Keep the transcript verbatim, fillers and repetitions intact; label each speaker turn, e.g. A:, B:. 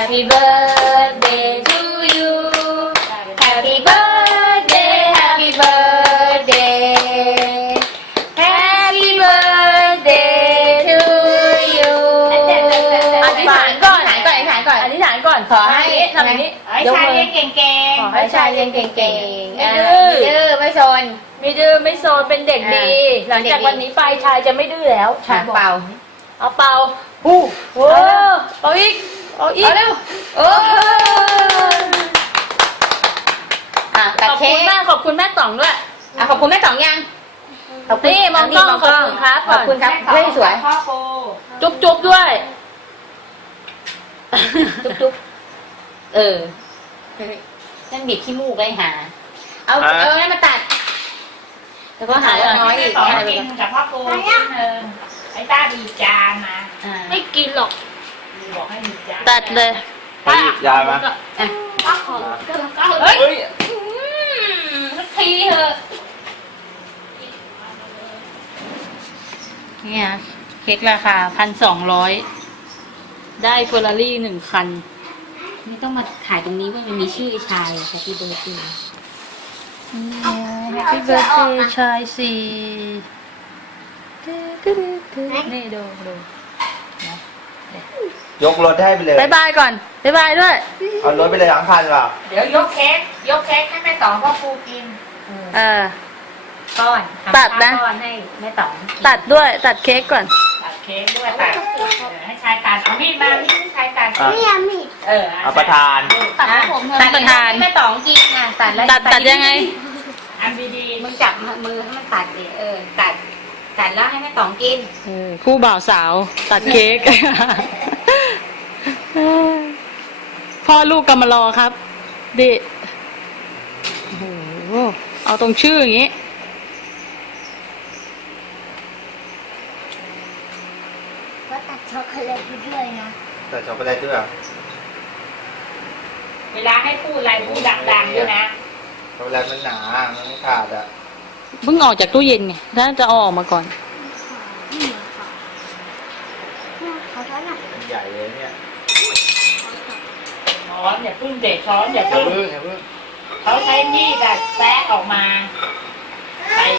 A: Happy birthday to you Happy birthday Happy birthday Happy birthday to you อธิษฐานก่อนอธิษฐานก่อนอธิษฐานก่อนขอให้ทำอย่างนี้
B: ให้ชายเรียนเก่งๆ
A: ขอให้ชายเรียนเก่งๆไม่ดื้อดื้อไม่โซนไม่ดื้อไม่โซนเป็นเด็กดีหลังจากวันนี้ไปชายจะไม่ดื้อแล้วชายบอกเป่าเอาเป่าฮู้โอ้เป่าอีกเอาอีกเร็วโอ้ขอบคุณแม่ขอบคุณแม่ต่องด้วยขอบคุณแม่ต่องยังขอบคุณนี่มองกล้องขอบคุณครับขอบคุณครับเฮ้ยสวยจุ๊บจุ๊บด้วยจุ๊บจุ๊บเออนั่นบีบขี้มูกเลยหาเอาเอาให้มาตัดแล้วก็หาน้อยอีกอะไรไปกินกับพ่อปูไอ้ตาบีบจานนะไม่กินหรอกบอกให้บีบจานตัดเลย
C: ให้บีบจานมา
A: ป้าขอเฮ้ยสักทีเถอะเนี่ยเค้กราคาพันสองร้อยได้เฟอร์รารี่หนึ่งคันไม่ต้องมาถ่ายตรงนี้ว่ามันมีชื่อชายแฮปปี้เบิร์ดเดย์แฮปปี้เบิร์ดเดย์ชายสี่นี่ดูดู
C: ยกรถให้ไปเลย
A: บายบายก่อนบายบายด้วย
C: เอารถไปเลยทั้งคันเปล่า
B: เดี๋ยวยกเค้กยกเค้กให้แม่ต๋องพ่อปูกิน
A: เออ
B: ก้อน
A: ตัดนะ
B: ก้อนให้แม่ต๋อง
A: ตัดด้วยตัดเค้กก่อน
B: ตัดเค้กด้วยตัดให้ชายตัดเอามีดมามีดชายตัด
A: ไม่เอามีด
B: เออ
C: เอาประทาน
A: ตัดให้ผมตัดประทาน
B: แม่ต๋องกินอ่ะตัดแล้ว
A: ตัดตัดยังไง
B: อันดีๆมึงจับมือให้มันตัดดิเออตัดตัดแล้วให้แม่ต๋องกิน
A: คู่บ่าวสาวตัดเค้กพ่อลูกกำมารอครับดิโอ้โหเอาตรงชื่ออย่างนี้
D: ก็ตัดช็อกโกแลตด้วยนะ
C: แต่ช็อกโกแลตด้วย
B: เวลาให้พูดอะไรพูดดังๆด้วยนะ
C: ช็อกโกแลตมันหนามันไม่ขาดอ่ะ
A: เพิ่งออกจากตู้เย็นไงน่าจะเอาออกมาก่อน
C: มันใหญ่เลยเนี่ย
B: ช้อนอย่าพึ่งเด็กช้อนอย่าพึ่งเขาใช้มีดแบบแซะออกมา